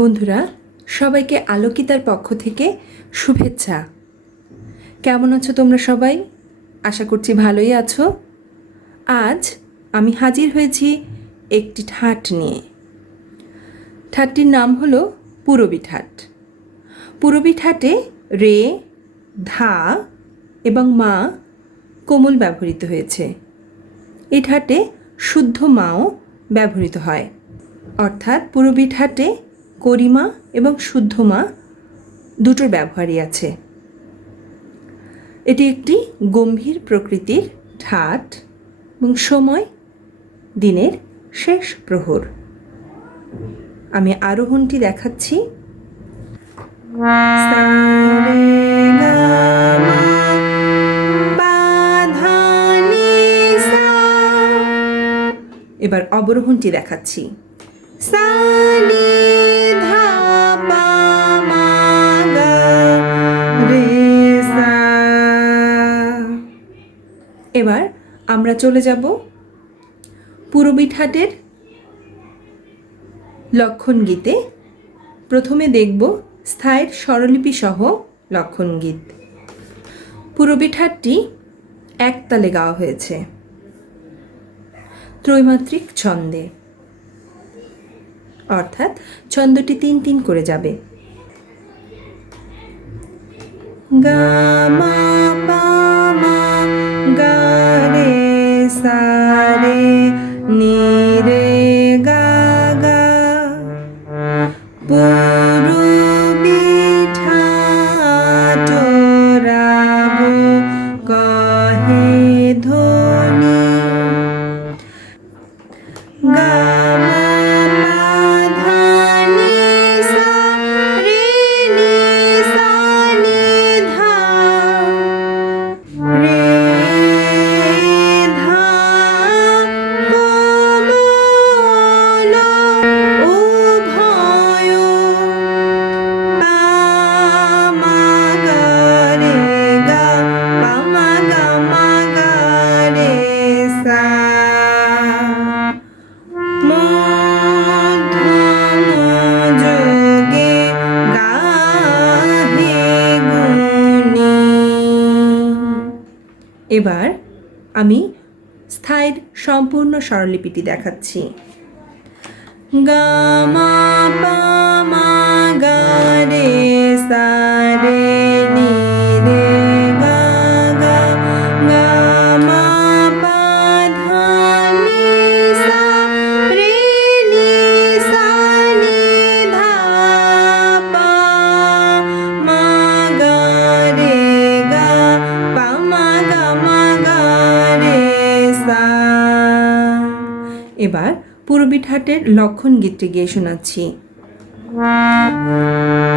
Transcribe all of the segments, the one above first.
বন্ধুরা, সবাইকে আলোকিতার পক্ষ থেকে শুভেচ্ছা। কেমন আছো তোমরা সবাই? আশা করছি ভালোই আছো। আজ আমি হাজির হয়েছি একটি ঠাট নিয়ে। ঠাটটির নাম হলো পূরবী ঠাট। পূরবী ঠাটে রে, ধা এবং মা কোমল ব্যবহৃত হয়েছে। এই ঠাটে শুদ্ধ মাও ব্যবহৃত হয়, অর্থাৎ পূরবী ঠাটে করিমা এবং শুদ্ধ মা দুটোর ব্যবহারই আছে। এটি একটি গম্ভীর প্রকৃতির ঠাট এবং সময় দিনের শেষ প্রহর। আমি আরোহণটি দেখাচ্ছি। এবার অবরোহণটি দেখাচ্ছি। এবার আমরা চলে যাব পূরবী ঠাটের লক্ষণ গীতে। প্রথমে দেখব স্থায়ীর স্বরলিপি সহ লক্ষণ গীত। পূরবী ঠাটটি একতালে গাওয়া হয়েছে, ত্রৈমাত্রিক ছন্দে, অর্থাৎ ছন্দটি ৩-৩ করে যাবে। গা মা পা মা গা রে সা রে নি রে গা গা পূরবী ঠাট রাগ কহে ধ্বনি গা এবার আমি স্থায়ীর সম্পূর্ণ স্বরলিপিটি দেখাচ্ছি। গা মা পা মা গা রে সা রে নি রে গা গা গা মা পা ধা নি সা রে নি সা নি ধা পা মা গা রে গা পা মা গা মা গা রে সা। এবার পূরবী ঠাটের লক্ষণ গীতটি গিয়ে শোনাচ্ছি।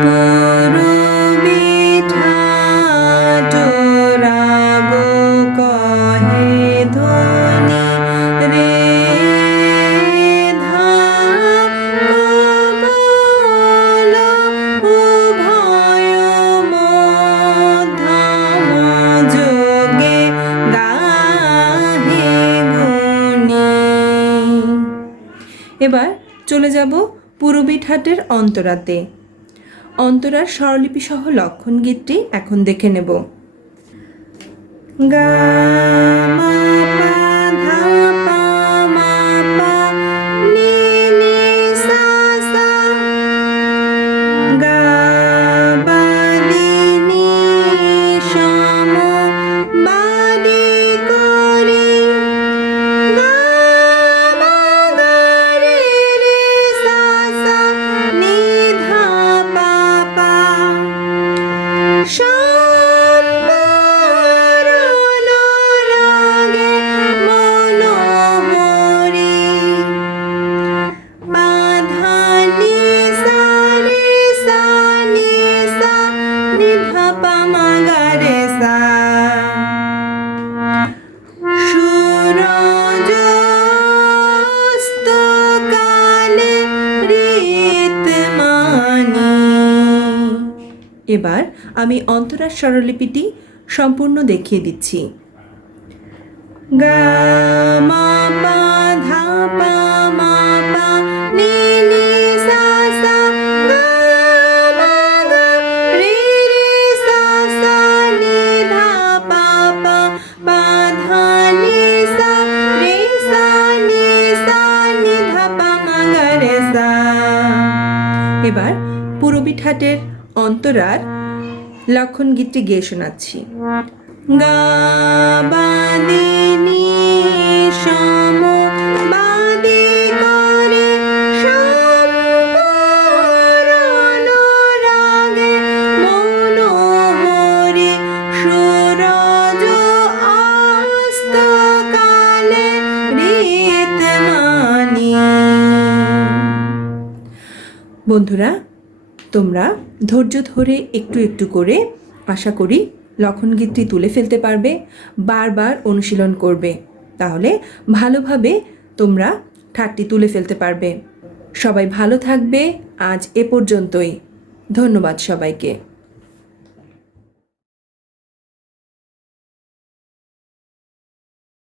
পূরবী ঠাট রাগ কহে ধ্বনি রে ধা কমল উভয় মধ্যম যোগে গাহে গুণী। এবার চলে যাব পূরবী ঠাটের অন্তরাতে। অন্তরার স্বরলিপি সহ লক্ষণ গীতটি এখন দেখে নেব। গা মা পা ধা পা মা পা নি নি সা সা গা বা দি নি সম বা দি করি গা মা গা রে রে সা সা নি ধা পা পা সম্বরণ রাগে মনোহরি পা ধা নি সা রে সা নি সা নি ধা পা মা গা রে সা। সূরজ অস্তকালে ঋতমানি। এবার আমি অন্তরার স্বরলিপিটি সম্পূর্ণ দেখিয়ে দিচ্ছি। গা মা পা ধা পা মা পা নি নি সা সা গা এবার পূরবী ঠাটের অন্তরার লক্ষণ গীতটি গেয়ে শোনাচ্ছি। গা বাদিনী সম বাদি করে সম্পূরণ রাগে মনোহরি সুরজ অস্তকালে ঋতমানি। বন্ধুরা, তোমরা ধৈর্য ধরে একটু একটু করে আশা করি লক্ষণগীতটি তুলে ফেলতে পারবে, বারবার অনুশীলন করবে, তাহলে ভালোভাবে তোমরা ঠাটটি তুলে ফেলতে পারবে। সবাই ভালো থাকবে। আজ এ পর্যন্তই। ধন্যবাদ সবাইকে।